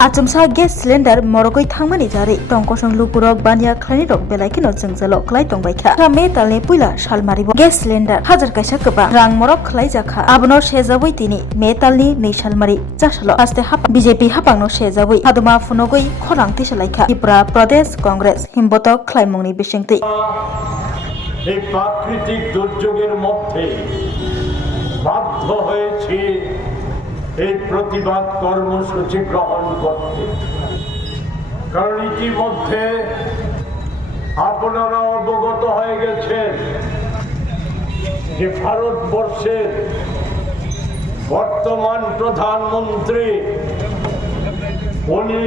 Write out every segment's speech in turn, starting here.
Achumsa gas cylinder morogoi thangmani jari tongkosong lupurok bania khlani rok belai kino jengjalok khlai tongbaikha me talni puila salmaribo gas cylinder hajar kaisa keba rang morok khlai jakha abono sejaboi tini me talni nei salmari jasalo aste hap BJP hapangno sejaboi haduma phunogoi khorang tisalaikha Tripura Pradesh Congress himboto khlaimungni bisingti এই প্রাকৃতিক দুর্যোগের মধ্যে বাধ্য হয়েছি এই প্রতিবাদ কর্মসূচি গ্রহণ করতে, কারণ ইতিমধ্যে আপনারা অবগত হয়ে গেছেন যে ভারতবর্ষের বর্তমান প্রধানমন্ত্রী উনি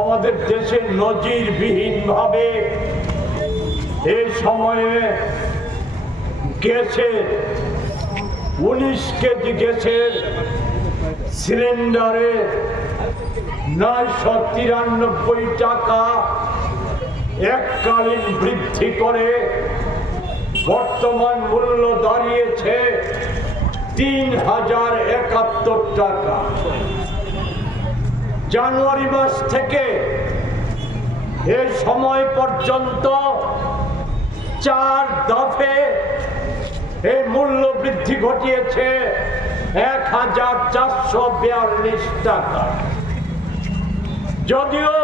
আমাদের দেশের নজিরবিহীনভাবে এই সময়ে গ্যাসের 19 কেজি গ্যাসের সিলিন্ডারে 993 টাকা এককালীন বৃদ্ধি করে বর্তমান মূল্য দাঁড়িয়েছে 3071 টাকা। জানুয়ারি মাস থেকে এই সময় পর্যন্ত 4 দফে এই মূল্য বৃদ্ধি ঘটিয়েছে 1442 টাকা। যদিও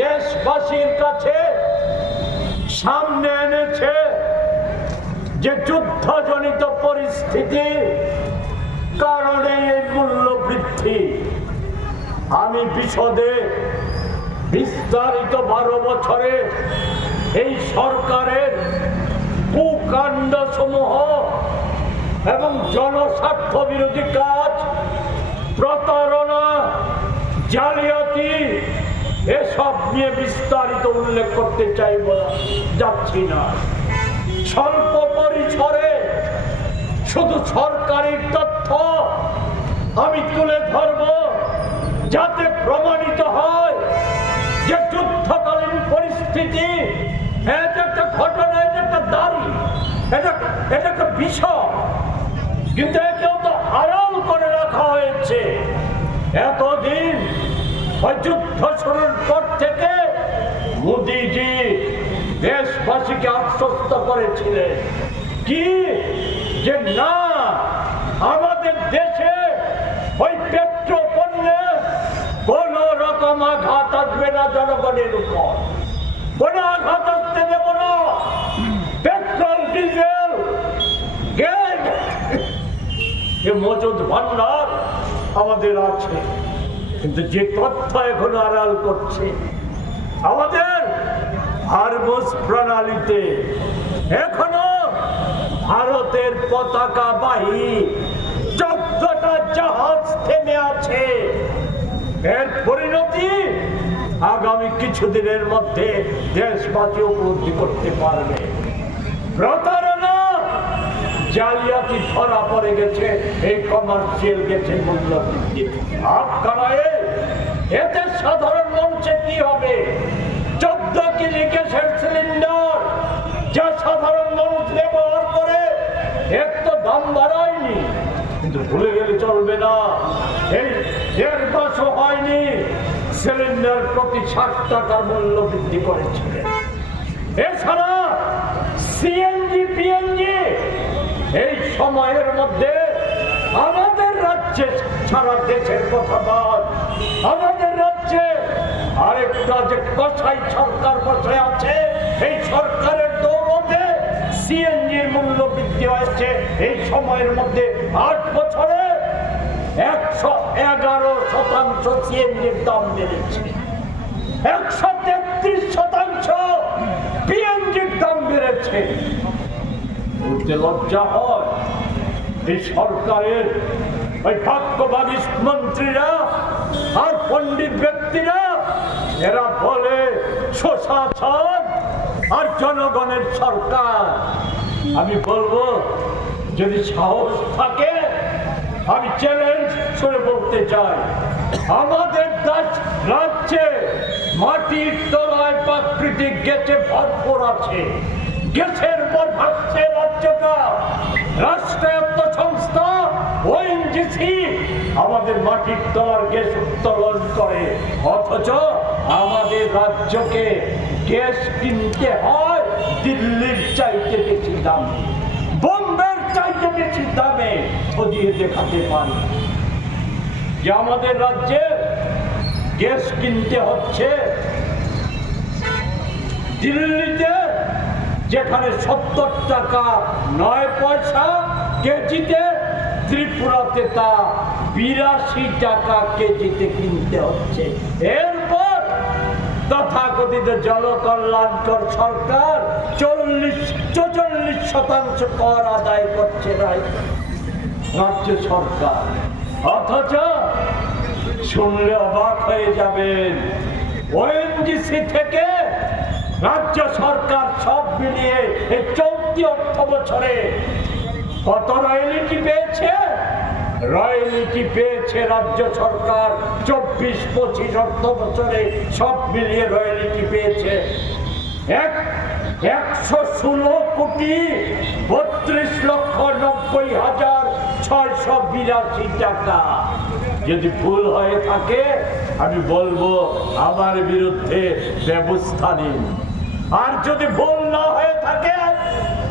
দেশবাসীর কাছে সামনে এনেছে যে যুদ্ধজনিত পরিস্থিতি কারণে এই মূল্য বৃদ্ধি, আমি বিশদে বিস্তারিত 12 বছরে এই সরকারের কুকাণ্ড সমূহ এবং জনস্বার্থ বিরোধী কাজ, প্রতারণা, জালিয়াতি এসব নিয়ে বিস্তারিত উল্লেখ করতে যাচ্ছি না। স্বল্প পরিসরে শুধু সরকারি তথ্য আমি তুলে ধরব, যাতে প্রমাণিত হয় যে যুদ্ধকালীন পরিস্থিতি এটা একটা ঘটনা, এটা একটা দাবি, এটা একটা বিষয়, কিন্তু একেও তো আড়াল করে রাখা হয়েছে। এতদিন যুদ্ধ শুরুর পর থেকে মোদিজি দেশবাসীকে আশ্বস্ত করেছিলেন কি যে না, আমাদের দেশে ওই পেট্রো পণ্যে কোন রকম আঘাত আসবে না, জনগণের উপর কোন আঘাত আসতে দেব না। পেট্রোল, ডিজেল, গ্যাস এ মজুদ ভান্ডার আমাদের আছে, কিন্তু যে তথ্য এখনো আড়াল করছে, আমাদের হরমুজ প্রণালীতে এখনো ভারতের পতাকাবাহী 14টা জাহাজ থেমে আছে। এর পরিণতি আগামী কিছুদিনের মধ্যে দেশবাসী উপলব্ধি করতে পারবে। প্রতারণা, জালিয়াতি ধরা পড়ে গেছে এই কমার্শিয়াল গ্যাসের মূল্য বৃদ্ধি। আপনারা এতে সাধারণ মানুষের কি হবে? 14 কেজি গ্যাসের সিলিন্ডার যা সাধারণ মানুষ ব্যবহার করে, এর তো দাম বাড়ায়নি, কিন্তু ভুলে গেলে চলবে না এই 1.5 মাসও হয়নি সিলিন্ডার প্রতি 60 টাকার মূল্য বৃদ্ধি করেছিলেন। এছাড়া সিএনজি, পিএনজি এই সময়ের মধ্যে আমাদের রাজ্যে সারা দেশের কথা বাদ, আমাদের রাজ্যে আরেকটা যে কসাই সরকার বসে আছে, এই সরকারের দৌলতে সিএনজির মূল্য বৃদ্ধি হয়েছে এই সময়ের মধ্যে 8 বছরে 111% সিএনজির দাম বেড়েছে, 133% পিএনজির দাম বেড়েছে। বুঝতে লজ্জা হয় এই সরকারের ওই ভাগ্যবাদী মন্ত্রীরা আর পণ্ডিত ব্যক্তিরা, এরা বলে সুশাসন আর জনগণের সরকার। আমি বলবো, যদি সাহস থাকে আমি চ্যালেঞ্জ করে বলতে চাই, আমাদের রাজ্যে মাটির তলায় প্রাকৃতিক গ্যাসে ভরপুর আছে। গ্যাসের পর ভাসছে রাজ্যটা, রাষ্ট্রায়ত্ত সংস্থা ONGC আমাদের মাটির তলার গ্যাস উত্তোলন করে, অথচ আমাদের রাজ্যকে গ্যাস কিনতে হয় দিল্লির চাইতে বেশি দামে, বোম্বের চাইতে বেশি দামে দিয়ে দেখাতে পারি যে আমাদের রাজ্যে গ্যাস কিনতে হচ্ছে দিল্লিতে, যেখানে 70 টাকা 9 পয়সা কেজিতে, ত্রিপুরাতে তা 82 টাকা কেজিতে কিনতে হচ্ছে। এরপর তথাকথিত জনকল্যাণকর সরকার 44% কর আদায় করছে রাজ্য সরকার, অথচ শুনলে অবাক হয়ে যাবেন, ওএনজিসি থেকে রাজ্য সরকার সব মিলিয়ে এই চলতি অর্থ বছরে কত রয়্যালিটি পেয়েছে? রয়্যালিটি পেয়েছে রাজ্য সরকার 24-25 অর্থ বছরে সব মিলিয়ে রয়্যালিটি পেয়েছে 116,32,90,682 টাকা। যদি ভুল হয়ে থাকে আমি বলবো আমার বিরুদ্ধে ব্যবস্থা নিন, আর যদি ভুল না হয়ে থাকে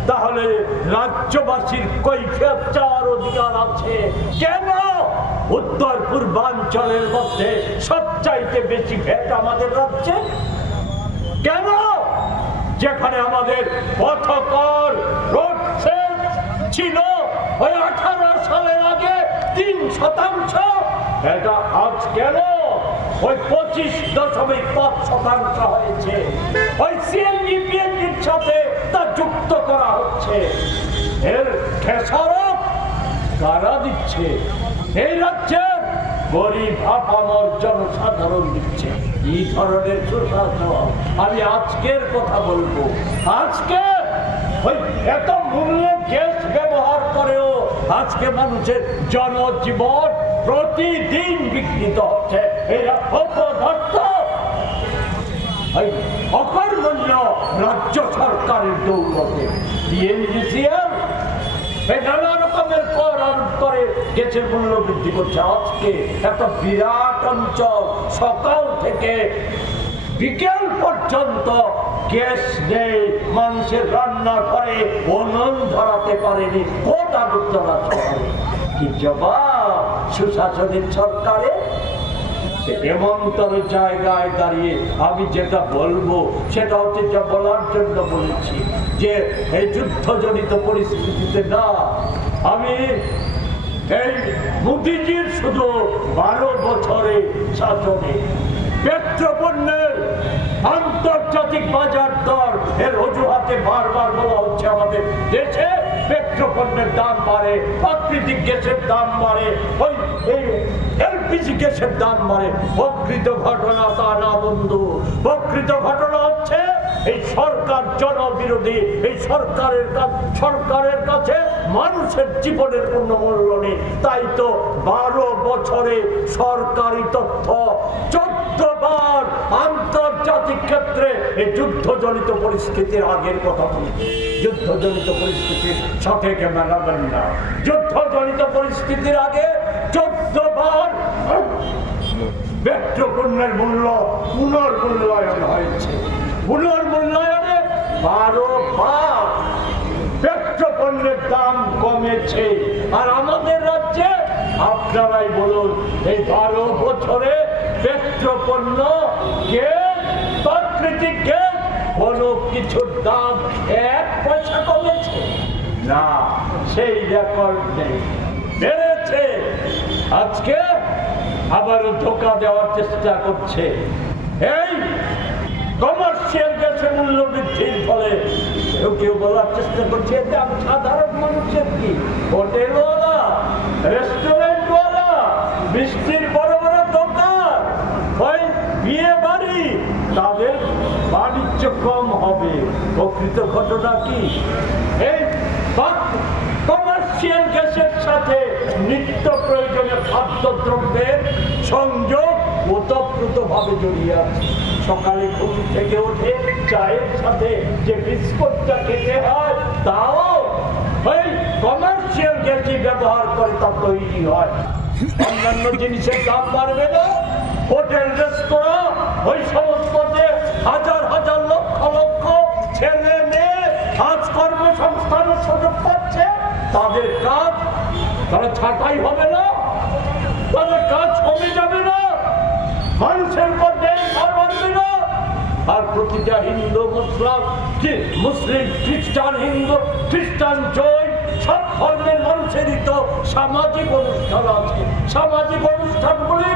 তাহলে রাজ্যবাসীর কৈফিয়ত চাওয়ার অধিকার আছে। কেন উত্তর পূর্বাঞ্চলের মধ্যে সবচাইতে বেশি ভ্যাট আমাদের রাজ্যে? কেন যেখানে আমাদের পথকর রোড সেস ছিল ওই 18 সালের আগে 3%, এটা আজ কেন ওই 25.5% হয়েছে? ওই সিএনজি পিএনজির সাথে তা যুক্ত করা হচ্ছে। এর খেসারত কারা দিচ্ছে? এই রাজ্যের গরিব আপামর জনসাধারণ দিচ্ছে। এই ধরনের সুশাসন আমি আজকের কথা বলবো। আজকে ওই এত মূল্যের গ্যাস ব্যবহার করেও আজকে মানুষের জনজীবন প্রতিদিন বিঘ্নিত হচ্ছে। এরা অপদার্থ অকর্মণ্য রাজ্য সরকারের দৌলতে ডিএনজিসিএল নানা রকমের কর আরোপ করে গ্যাসের মূল্য বৃদ্ধি করছে। আজকে একটা বিরাট অঞ্চল সকাল থেকে বিকেল পর্যন্ত গ্যাস নেই, মানুষের রান্না করে উনুন ধরাতে পারেনি কোটা উত্তরা শহরে। কি জবাব সুশাসনের সরকারে? এমনতর জায়গায় দাঁড়িয়ে আমি যেটা বলবো সেটা হচ্ছে যা বলার জন্য বলেছি যে এই যুদ্ধজনিত পরিস্থিতিতে না, আমি এই মোদিজির শুধু 12 বছরে শাসনে পেট্রোপণ্যের আন্তর্জাতিক বাজার দর এর অজুহাতে বারবার বলা হচ্ছে আমাদের দেশে পেট্রোপণ্যের দাম বাড়ে, প্রাকৃতিক গ্যাসের দাম বাড়ে, ওই এলপিজি গ্যাসের দাম বাড়ে। প্রকৃত ঘটনা তা না বন্ধু, প্রকৃত ঘটনা হচ্ছে এই সরকার জনবিরোধী। এই সরকারের কাছে মানুষের জীবনের কোনো মূল্য নেই। তাই তো 12 বছরে সরকারি তথ্য 14 বার আন্তর্জাতিক ক্ষেত্রে এই যুদ্ধজনিত পরিস্থিতির আগের কথা বলছি। যুদ্ধজনিত পরিস্থিতির সাথে মেলাবেন না। যুদ্ধজনিত পরিস্থিতির আগে 14 বার পেট্রোপণ্যের মূল্য পুনর্মূল্যায়ন হয়েছে। পুনর্মূল্যায়নে 12 বার পেট্রোপণ্যের দাম কমেছে। আর আমাদের রাজ্যে আপনারাই বলুন, এই 12 বছরে পেট্রোপণ্য গ্যাস, প্রাকৃতিক গ্যাস কোনো কিছুর দাম 1 পয়সা কমেছে না, সেই রেকর্ড নেই, বেড়েছে। আজকে আবারও ধোঁকা দেওয়ার চেষ্টা করছে। এই কমার্শিয়াল গ্যাসের মূল্য বৃদ্ধির ফলে কেউ বলার চেষ্টা করছে যে আমি সাধারণ মানুষের কি, হোটেলওয়ালা, রেস্টুরেন্টওয়ালা, মিষ্টির বড় বড় দোকান, ওই বিয়ে বাড়ি, তাদের বাণিজ্য কম হবে। প্রকৃত ঘটনা কি? এই কমার্শিয়াল গ্যাসের সাথে নিত্য প্রয়োজনীয় খাদ্যদ্রব্যের সংযোগ ওতপ্রোতভাবে জড়িয়ে আছে। সকালে ঘুম থেকে উঠে চায়ের সাথে যে বিস্কুটটা খেতে হয় তাও ওই কমার্শিয়াল গ্যাসই ব্যবহার করে তা তৈরি হয়। অন্যান্য জিনিসের দাম বাড়বে না। হোটেল রেস্তোরাঁ ওই সমস্ত যে হাজার হাজার লক্ষ লক্ষ ছেলে মেয়ে আজ কর্মসংস্থানের সুযোগ পাচ্ছে, তাদের কাজ তারা ছাঁটাই হবে না, তাদের কাজ কমে যাবে না, মানুষের মধ্যে ঘর বাড়বে না। আর প্রতিটা হিন্দু মুসলিম খ্রিস্টান হিন্দু খ্রিস্টান জৈন সব ধর্মের মানুষেরই তো সামাজিক অনুষ্ঠান আছে, সামাজিক অনুষ্ঠানগুলি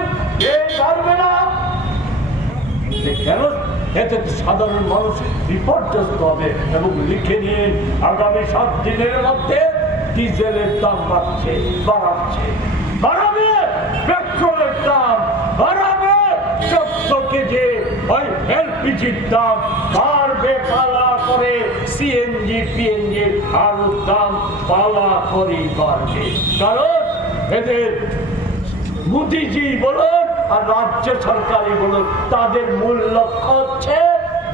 পারবে না। কেন? এতে সাধারণ মানুষ বিপর্যস্ত হবে। এবং লিখে নিন, আগামী 7 দিনের মধ্যে ডিজেলের দাম বাড়ছে, বাড়াবে, পেট্রোলের দাম বাড়াবে, 14 কেজি ওই এলপিজির দাম বাড়বে পালা করে, সিএনজি পিএনজি আলুর দাম পালা করে বাড়বে। কারণ এদের মোদিজি বলুন আর রাজ্য সরকারই বলুন, তাদের মূল লক্ষ্য হচ্ছে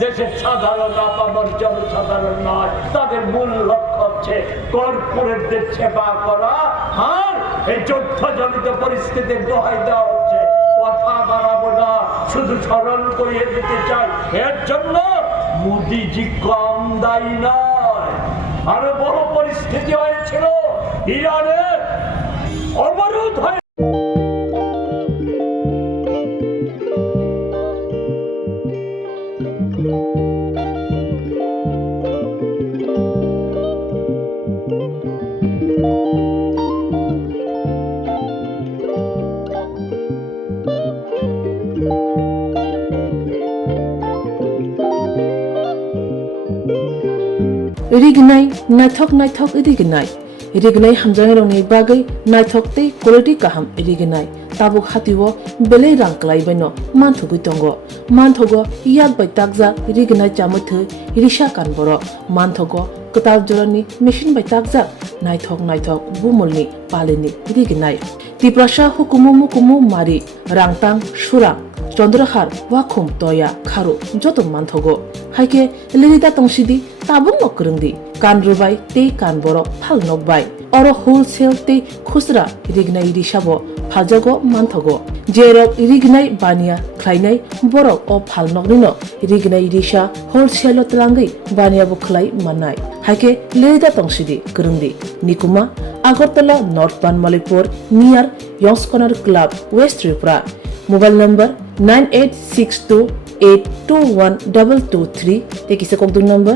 দেশের সাধারণ আপামর জনসাধারণ নয়, তাদের মূল লক্ষ্য হচ্ছে কর্পোরেটদের সেবা করা। আর এই যুদ্ধজনিত পরিস্থিতির দোহাই দেওয়া হচ্ছে, কথা বাড়াবো না, শুধু স্মরণ করিয়ে দিতে চাই, এর জন্য মোদিজি কম দায়ী নয়। আরো বড় পরিস্থিতি হয়েছিল, ইরানে অবরোধ হয়ে Rignai naithok rignai rignai hamjang rongni bagai naithok tei quality kaham rignai tabuk hatiwo belai rang klai baino manthugui tongo manthogo yak bai takja rignai chamuthu risha kan boro manthogo ketal jorani machine bai takja naithok bumulni palini rignai tiprasha hukumu mari rangtang surang চন্দ্রহার ওয়াখুম তয়া খারো যত মানথগো হাইকে লিরিতা তংসিদি তাবুং নকরংদি কান রুবাই তে কান বড় ফাল নকবাই or wholesale তে খুচরা রিগনাই রিসাবো ফালজগো মানথগো জেরক রিগনাই বানিয়া খ্লাইনাই বড় ও ফাল নকনিনো রিগনাই রিসা হোলসেল তলাঙ্গই বানিয়া বখলাই মানাই হাইকে লিরিতা তংসিদি করংদি নিকুমা Agartala north Banmalikpur near Young's Corner Club west Tripura mobile number 9862821223 te kise kokdung number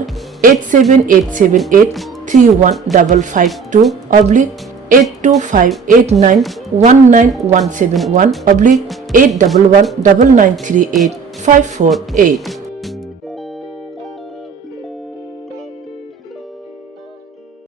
8787135/825891971/8119938 548